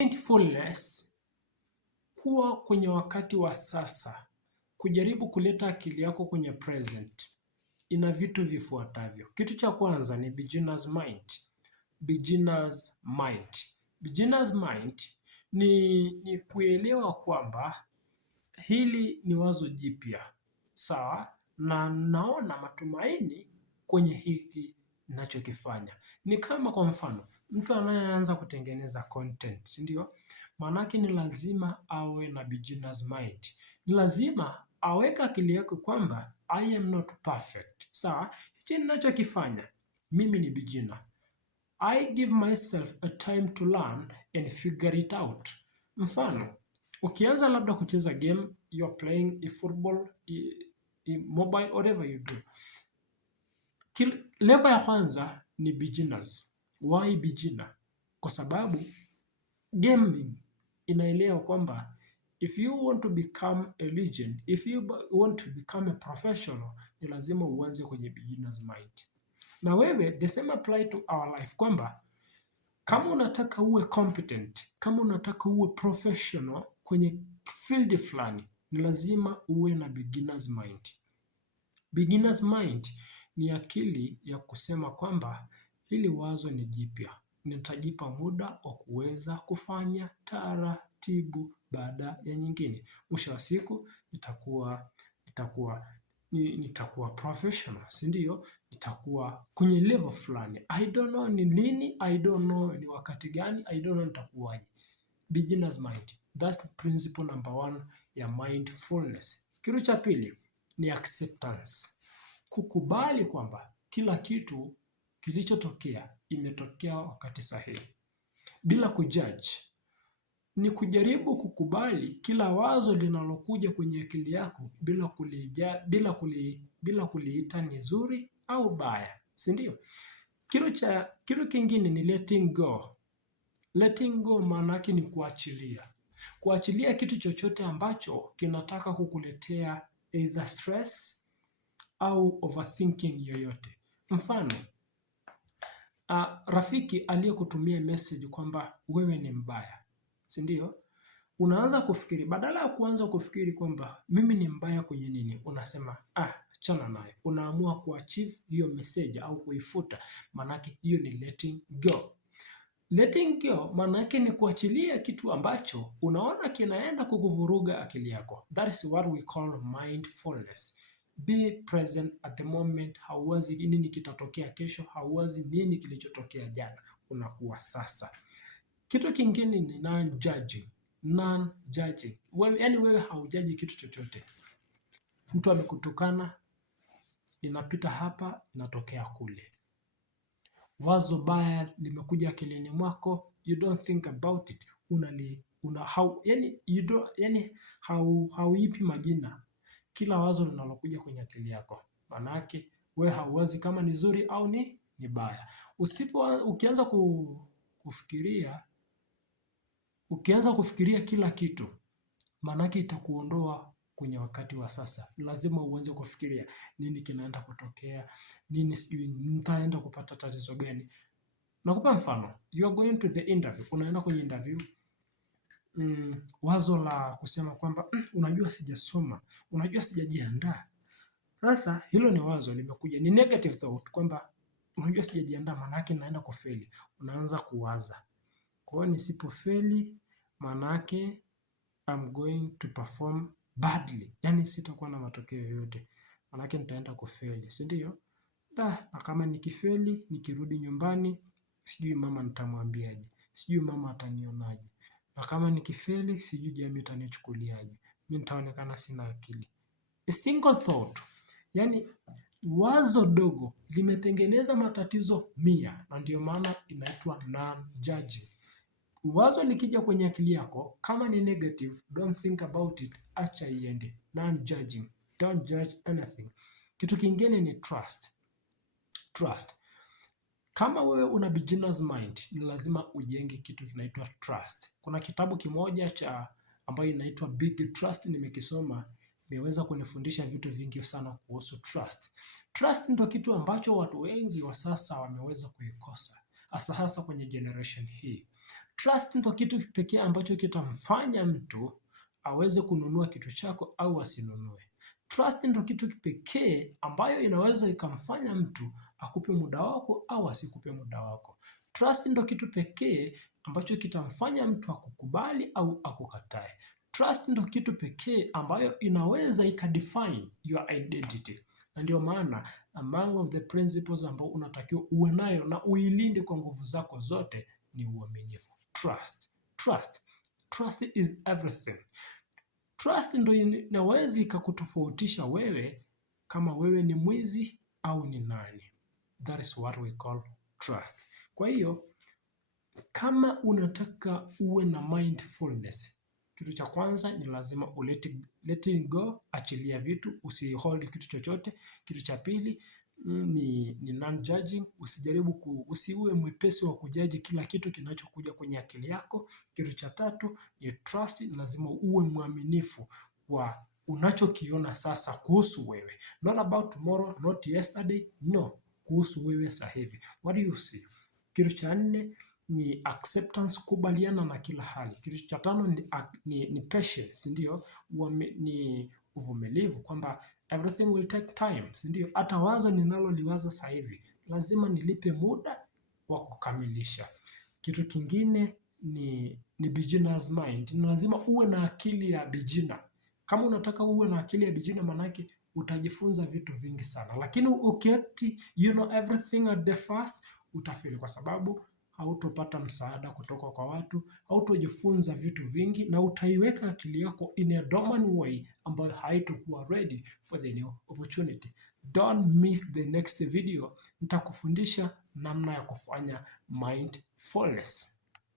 Mindfulness, kuwa kwenye wakati wa sasa, kujaribu kuleta akili yako kwenye present, ina vitu vifuatavyo. Kitu cha kwanza ni beginner's mind. Beginner's mind. Beginner's mind ni kuelewa kwamba hili ni wazo jipya, sawa, na naona matumaini kwenye hiki ninachokifanya. Ni kama kwa mfano, mtu anayeanza kutengeneza content, si ndio? Maanake ni lazima awe na beginner's mind. Ni lazima aweke akili yake kwamba I am not perfect. Sawa, hichi ninachokifanya mimi ni beginner. I give myself a time to learn and figure it out. Mfano, ukianza labda kucheza game, you are playing a football, mobile, whatever you do. Level ya kwanza ni beginners. Why beginner? Kwa sababu gaming inaelewa kwamba if you want to become a legend, if you want to become a professional, ni lazima uanze kwenye beginner's mind. Na wewe, the same apply to our life, kwamba kama unataka uwe competent, kama unataka uwe professional kwenye field fulani, ni lazima uwe na beginner's mind. Beginner's mind ni akili ya kusema kwamba hili wazo ni jipya, nitajipa muda wa kuweza kufanya taratibu baada ya nyingine. Mwisho wa siku nitakuwa professional, si ndio? Nitakuwa kwenye level fulani. I don't know ni lini, I don't know ni wakati gani, I don't know nitakuwaje. Beginner's mind. That's principle number 1 ya mindfulness. Kitu cha pili ni acceptance. Kukubali kwamba kila kitu kilichotokea imetokea wakati sahihi. Bila kujudge. Ni kujaribu kukubali kila wazo linalokuja kwenye akili yako bila kuliita ni zuri au baya, si ndio? Kitu kingine ni letting go. Letting go maana yake ni kuachilia. Kuachilia kitu chochote ambacho kinataka kukuletea either stress au overthinking yoyote. Mfano, rafiki aliyekutumia message kwamba wewe ni mbaya, si ndio? Unaanza kufikiri, badala ya kuanza kufikiri kwamba mimi ni mbaya kwenye nini, unasema achana naye. Unaamua kuachieve hiyo message au kuifuta, maanake hiyo ni letting go. Letting go maanake ni kuachilia kitu ambacho unaona kinaenda kukuvuruga akili yako. That is what we call mindfulness. Be present at the moment. Hauwazi nini kitatokea kesho, hauwazi nini kilichotokea jana, unakuwa sasa. Kitu kingine ni non-judging. Non-judging. Yaani wewe haujaji kitu chochote. Mtu amekutukana, inapita hapa, inatokea kule. Wazo baya limekuja akilini mwako, you don't think about it. Hauipi majina kila wazo linalokuja kwenye akili yako. Maanake wewe hauwazi kama ni zuri au ni baya. Ukianza kufikiria kila kitu, maanake itakuondoa kwenye wakati wa sasa. Lazima uanze kufikiria nini kinaenda kutokea, nini sijui nitaenda kupata tatizo gani. Nakupa mfano, you are going to the interview, unaenda kwenye interview. Wazo la kusema kwamba unajua sijasoma, unajua sijajiandaa. Sasa hilo ni wazo limekuja, ni negative thought kwamba unajua sijajiandaa, maanake naenda kufeli. Unaanza kuwaza, kwa hiyo nisipofeli maanake I'm going to perform badly, yaani sitakuwa na matokeo yoyote, maanake nitaenda kufeli, si ndio? Na kama nikifeli, nikirudi nyumbani, sijui mama nitamwambiaje, sijui mama atanionaje. Na kama nikifeli, sijui jamii itanichukuliaje, mimi nitaonekana sina akili. A single thought, yaani wazo dogo limetengeneza matatizo 100, na ndio maana inaitwa non-judging. Wazo likija kwenye akili yako, kama ni negative, don't think about it, acha iende. Non-judging, don't judge anything. Kitu kingine ni trust. Trust. Kama wewe una beginner's mind, ni lazima ujenge kitu kinaitwa trust. Kuna kitabu kimoja ambayo inaitwa Big Trust, nimekisoma, imeweza kunifundisha vitu vingi sana kuhusu trust. Trust ndio kitu ambacho watu wengi wa sasa wameweza kuikosa, hasa kwenye generation hii. Trust ndio kitu pekee ambacho kitamfanya mtu aweze kununua kitu chako au asinunue. Trust ndio kitu pekee ambayo inaweza ikamfanya mtu akupe muda wako au asikupe muda wako. Trust ndio kitu pekee ambacho kitamfanya mtu akukubali au akukatae. Trust ndio kitu pekee ambayo inaweza ikadefine your identity. Na ndio maana among of the principles ambao unatakiwa uwe nayo na uilinde kwa nguvu zako zote ni uaminifu. Trust. Trust. Trust is everything. Trust ndio inaweza ikakutofautisha wewe kama wewe ni mwizi au ni nani. That is what we call trust. Kwa hiyo kama unataka uwe na mindfulness, kitu cha kwanza ni lazima let go, achilia vitu, usihold kitu chochote. Kitu cha pili ni non-judging, usiwe mwepesi wa kujaji kila kitu kinachokuja kwenye akili yako. Kitu cha tatu ni trust, lazima uwe mwaminifu kwa unachokiona sasa kuhusu wewe. Not about tomorrow, not yesterday, no, kuhusu wewe sasa hivi. What do you see? Kitu cha nne ni acceptance, kubaliana na kila hali. Kitu cha tano ni patience, ndio, ni uvumilivu, kwamba everything will take time, ndio. Hata wazo ninaloliwaza sasa hivi lazima nilipe muda wa kukamilisha. Kitu kingine ni beginner's mind. Ni lazima uwe na akili ya beginner. Kama unataka uwe na akili ya beginner, manake utajifunza vitu vingi sana, lakini ukiati you know everything at the first, utafeli, kwa sababu hautopata msaada kutoka kwa watu, hautojifunza vitu vingi, na utaiweka akili yako in a dormant way ambayo haitokuwa ready for the new opportunity. Don't miss the next video. Nitakufundisha namna ya kufanya mindfulness.